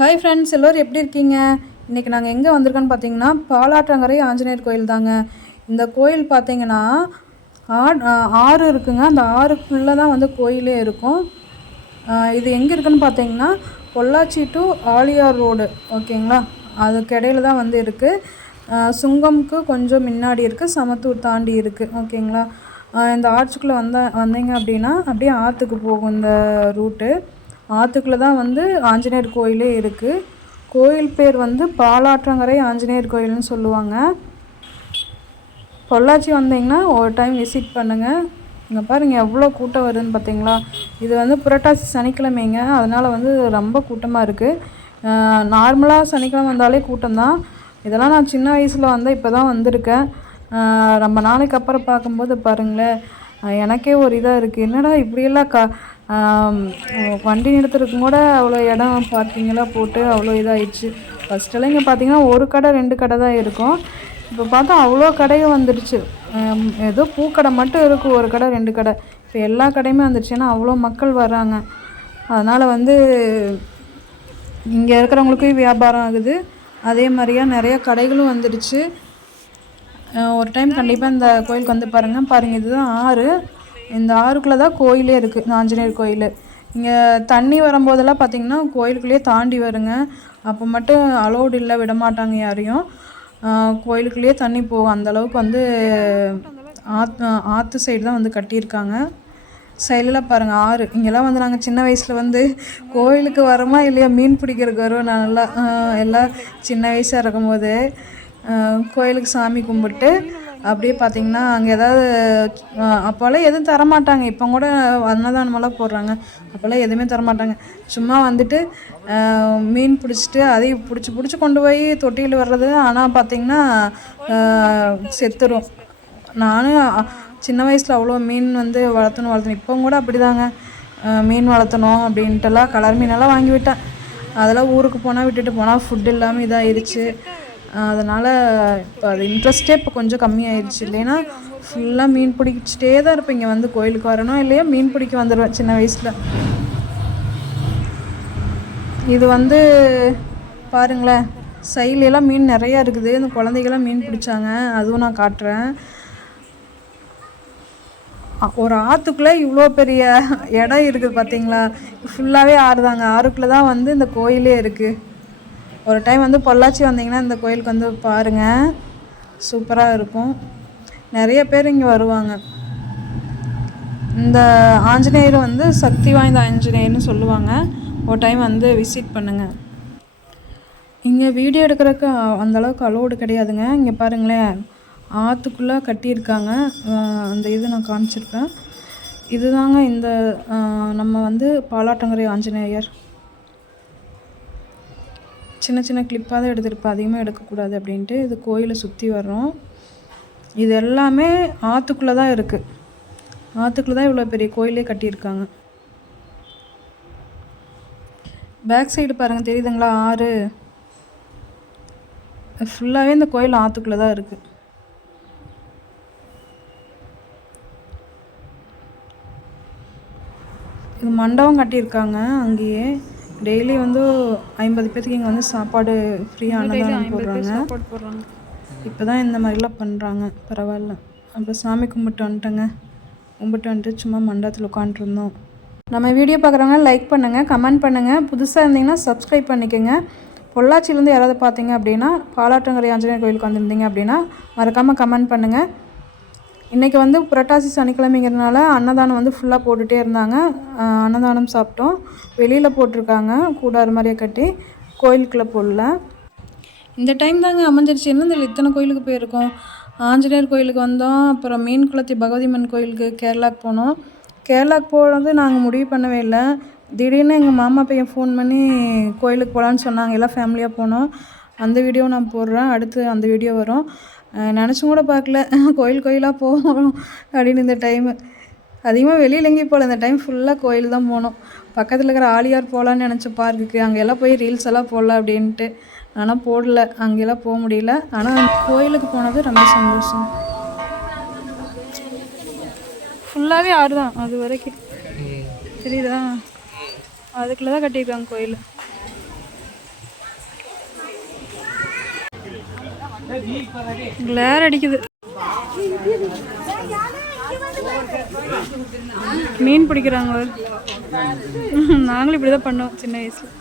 Hi friends, எல்லோரும் எப்படி இருக்கீங்க? இன்றைக்கி நாங்கள் எங்கே வந்திருக்கோன்னு பார்த்தீங்கன்னா பாலாற்றங்கரை ஆஞ்சநேயர் கோயில் தாங்க. இந்த கோயில் பார்த்தீங்கன்னா ஆறு இருக்குங்க. அந்த ஆறுக்குள்ளே தான் வந்து கோயிலே இருக்கும். இது எங்கே இருக்குதுன்னு பார்த்தீங்கன்னா பொள்ளாச்சி டு ஆலியார் ரோடு, ஓகேங்களா? அதுக்கு இடையில தான் வந்து இருக்குது. சுங்கம்க்கு கொஞ்சம் முன்னாடி இருக்குது, சமத்தூர் தாண்டி இருக்குது, ஓகேங்களா? இந்த ஆர்ச்சுக்குள்ளே வந்தீங்க அப்படின்னா அப்படியே ஆற்றுக்கு போகும் இந்த ரூட்டு. ஆற்றுக்குள்ளே தான் வந்து ஆஞ்சநேயர் கோயிலே இருக்குது. கோயில் பேர் வந்து பாலாற்றங்கரை ஆஞ்சநேயர் கோயில்னு சொல்லுவாங்க. பொள்ளாச்சி வந்தீங்கன்னா ஒரு டைம் விசிட் பண்ணுங்கள். இங்கே பாருங்கள் எவ்வளோ கூட்டம் வருதுன்னு பார்த்தீங்களா? இது வந்து புரட்டாசி சனிக்கிழமைங்க, அதனால் வந்து ரொம்ப கூட்டமாக இருக்குது. நார்மலாக சனிக்கிழமை வந்தாலே கூட்டம்தான். இதெல்லாம் நான் சின்ன வயசில் வந்து இப்போ தான் வந்திருக்கேன். ரொம்ப நாளைக்கு அப்புறம் பார்க்கும்போது பாருங்களேன், எனக்கே ஒரு இதாக இருக்குது. என்னடா இப்படியெல்லாம் வண்டி நிறுத்துறதுக்கும் கூட அவ்வளோ இடம் பார்க்கிங்கெல்லாம் போட்டு அவ்வளோ இதாகிடுச்சு. ஃபஸ்ட்டெல்லாம் இங்கே பார்த்தீங்கன்னா ஒரு கடை 2 கடை தான் இருக்கும். இப்போ பார்த்தா அவ்வளோ கடையும் வந்துடுச்சு. ஏதோ பூக்கடை மட்டும் இருக்கும், ஒரு கடை 2 கடை. இப்போ எல்லா கடையுமே வந்துடுச்சு, ஏன்னா அவ்வளோ மக்கள் வர்றாங்க. அதனால் வந்து இங்கே இருக்கிறவங்களுக்கும் வியாபாரம் ஆகுது. அதே மாதிரியா நிறைய கடைகளும் வந்துடுச்சு. ஒரு டைம் கண்டிப்பாக இந்த கோயிலுக்கு வந்து பாருங்கள். இதுதான் ஆறு. இந்த ஆறுக்குள்ளே தான் கோயிலே இருக்குது, ஆஞ்சநேயர் கோயில். இங்கே தண்ணி வரும்போதெல்லாம் பார்த்திங்கன்னா கோயிலுக்குள்ளேயே தாண்டி வருங்க. அப்போ மட்டும் அலோடு இல்லை, விடமாட்டாங்க யாரையும். கோயிலுக்குள்ளேயே தண்ணி போகும். அந்தளவுக்கு வந்து ஆற்று சைடு தான் வந்து கட்டியிருக்காங்க. சைடில் பாருங்கள் ஆறு. இங்கெல்லாம் வந்து நாங்கள் சின்ன வயசில் வந்து கோயிலுக்கு வரோமா இல்லையா, மீன் பிடிக்கிறதுக்கு வருவோம். நான் நல்லா எல்லாம் சின்ன வயசாக இருக்கும்போது கோயிலுக்கு சாமி கும்பிட்டு அப்படியே பார்த்திங்கன்னா அங்கே ஏதாவது அப்போல்லாம் எதுவும் தரமாட்டாங்க. இப்போ கூட அன்னதானமெல்லாம் போடுறாங்க. அப்போல்லாம் எதுவுமே தரமாட்டாங்க. சும்மா வந்துட்டு மீன் பிடிச்சிட்டு அதையும் பிடிச்சி கொண்டு போய் தொட்டியில் வர்றது. ஆனால் பார்த்திங்கன்னா செத்துரும். நானும் சின்ன வயசில் அவ்வளோ மீன் வந்து வளர்த்தணும். இப்போ கூட அப்படி தாங்க, மீன் வளர்த்தணும் அப்படின்ட்டுலாம் கலர் மீனெல்லாம் வாங்கி விட்டேன். அதெல்லாம் ஊருக்கு போனால் விட்டுட்டு போனால் ஃபுட் இல்லாமல் இதாகிடுச்சு. அதனால் இப்போ அது இன்ட்ரெஸ்ட்டே இப்போ கொஞ்சம் கம்மியாயிடுச்சு. இல்லைன்னா ஃபுல்லாக மீன் பிடிச்சிட்டே தான் இருப்பேன். இங்கே வந்து கோயிலுக்கு வரணும் இல்லையா மீன் பிடிக்க வந்துடுவேன் சின்ன வயசில். இது வந்து பாருங்களேன், சைட்லெலாம் மீன் நிறையா இருக்குது. இந்த குழந்தைகள்லாம் மீன் பிடிச்சாங்க, அதுவும் நான் காட்டுறேன். ஒரு ஆற்றுக்குள்ளே இவ்வளோ பெரிய இடம் இருக்குது பார்த்தீங்களா? ஃபுல்லாகவே ஆறு தாங்க. ஆறுக்குள்ளே தான் வந்து இந்த கோயிலே இருக்குது. ஒரு டைம் வந்து பொள்ளாச்சி வந்தீங்கன்னா இந்த கோயிலுக்கு வந்து பாருங்கள், சூப்பராக இருக்கும். நிறைய பேர் இங்கே வருவாங்க. இந்த ஆஞ்சநேயர் வந்து சக்தி வாய்ந்த ஆஞ்சநேயர்னு சொல்லுவாங்க. ஒரு டைம் வந்து விசிட் பண்ணுங்கள். இங்கே வீடியோ எடுக்கிறதுக்கு அந்தளவுக்கு அலோடு கிடையாதுங்க. இங்கே பாருங்களேன், ஆற்றுக்குள்ளே கட்டியிருக்காங்க. அந்த இது நான் காமிச்சிருப்பேன். இதுதாங்க இந்த நம்ம வந்து பாலாற்றங்கரை ஆஞ்சநேயர். சின்ன சின்ன கிளிப்பாக தான் எடுத்துருப்பேன், அதிகமாக எடுக்கக்கூடாது அப்படின்ட்டு. இது கோயிலை சுற்றி வர்றோம். இது எல்லாமே ஆற்றுக்குள்ளே தான் இருக்குது. ஆற்றுக்குள்ளே தான் இவ்வளோ பெரிய கோயிலே கட்டியிருக்காங்க. பேக் சைடு பாருங்கள், தெரியுதுங்களா ஆறு? ஃபுல்லாகவே இந்த கோயில் ஆற்றுக்குள்ளே தான் இருக்குது. இது மண்டபம் கட்டியிருக்காங்க. அங்கேயே டெய்லி வந்து 50 பேத்துக்கு இங்கே வந்து சாப்பாடு ஃப்ரீயாக அன்னதானம் போடுறாங்க. இப்போ தான் இந்த மாதிரிலாம் பண்ணுறாங்க. பரவாயில்ல. அப்புறம் சாமி கும்பிட்டு வந்துட்டு சும்மா மண்டபத்தில் உட்காண்ட்ருந்தோம். நம்ம வீடியோ பார்க்குறவங்க லைக் பண்ணுங்கள், கமெண்ட் பண்ணுங்கள். புதுசாக இருந்தீங்கன்னா சப்ஸ்கிரைப் பண்ணிக்கோங்க. பொள்ளாச்சியிலேருந்து யாராவது பார்த்தீங்க அப்படின்னா பாலாற்றங்கரை ஆஞ்சநேயர் கோயிலுக்கு வந்திருந்தீங்க அப்படின்னா மறக்காமல் கமெண்ட் பண்ணுங்கள். இன்றைக்கி வந்து புரட்டாசி சனிக்கிழமைங்கிறதுனால அன்னதானம் வந்து ஃபுல்லாக போட்டுகிட்டே இருந்தாங்க. அன்னதானம் சாப்பிட்டோம். வெளியில் போட்டிருக்காங்க கூடாறு மாதிரியே கட்டி, கோயிலுக்குள்ளே போடல. இந்த டைம் தாங்க அமைஞ்சிருச்சு. இன்னும் இத்தனை கோயிலுக்கு போயிருக்கோம். ஆஞ்சநேயர் கோயிலுக்கு வந்தோம், அப்புறம் மீன் குளத்தி பகவதிமன் கோயிலுக்கு கேரளாவுக்கு போனோம். கேரளாவுக்கு போகிறது நாங்கள் முடிவு பண்ணவே இல்லை. திடீர்னு எங்கள் மாமா பையன் ஃபோன் பண்ணி கோயிலுக்கு போகலான்னு சொன்னாங்க. எல்லாம் ஃபேமிலியாக போனோம். அந்த வீடியோ நான் போடுறேன், அடுத்து அந்த வீடியோ வரும். நினச்சும் கூட பார்க்கல கோயிலாக போகணும் அப்படின்னு. இந்த டைமு அதிகமாக வெளியில் எங்கேயும் போகல. இந்த டைம் ஃபுல்லாக கோயில் தான் போனோம். பக்கத்தில் இருக்கிற ஆலியார் போகலான்னு நினச்ச பார்க்குக்கு, அங்கெல்லாம் போய் ரீல்ஸ் எல்லாம் போடலாம் அப்படின்ட்டு. ஆனால் போடல, அங்கெல்லாம் போக முடியல. ஆனால் கோயிலுக்கு போனது ரொம்ப சந்தோஷம். ஃபுல்லாகவே ஆறு தான் அது வரைக்கும், தெரியுதா? அதுக்குள்ளே தான் கட்டியிருக்காங்க கோயில். கிளேர் அடிக்குது. மீன் பிடிக்கிறாங்க. நாங்களும் இப்படி தான் பண்ணோம் சின்ன வயசில்.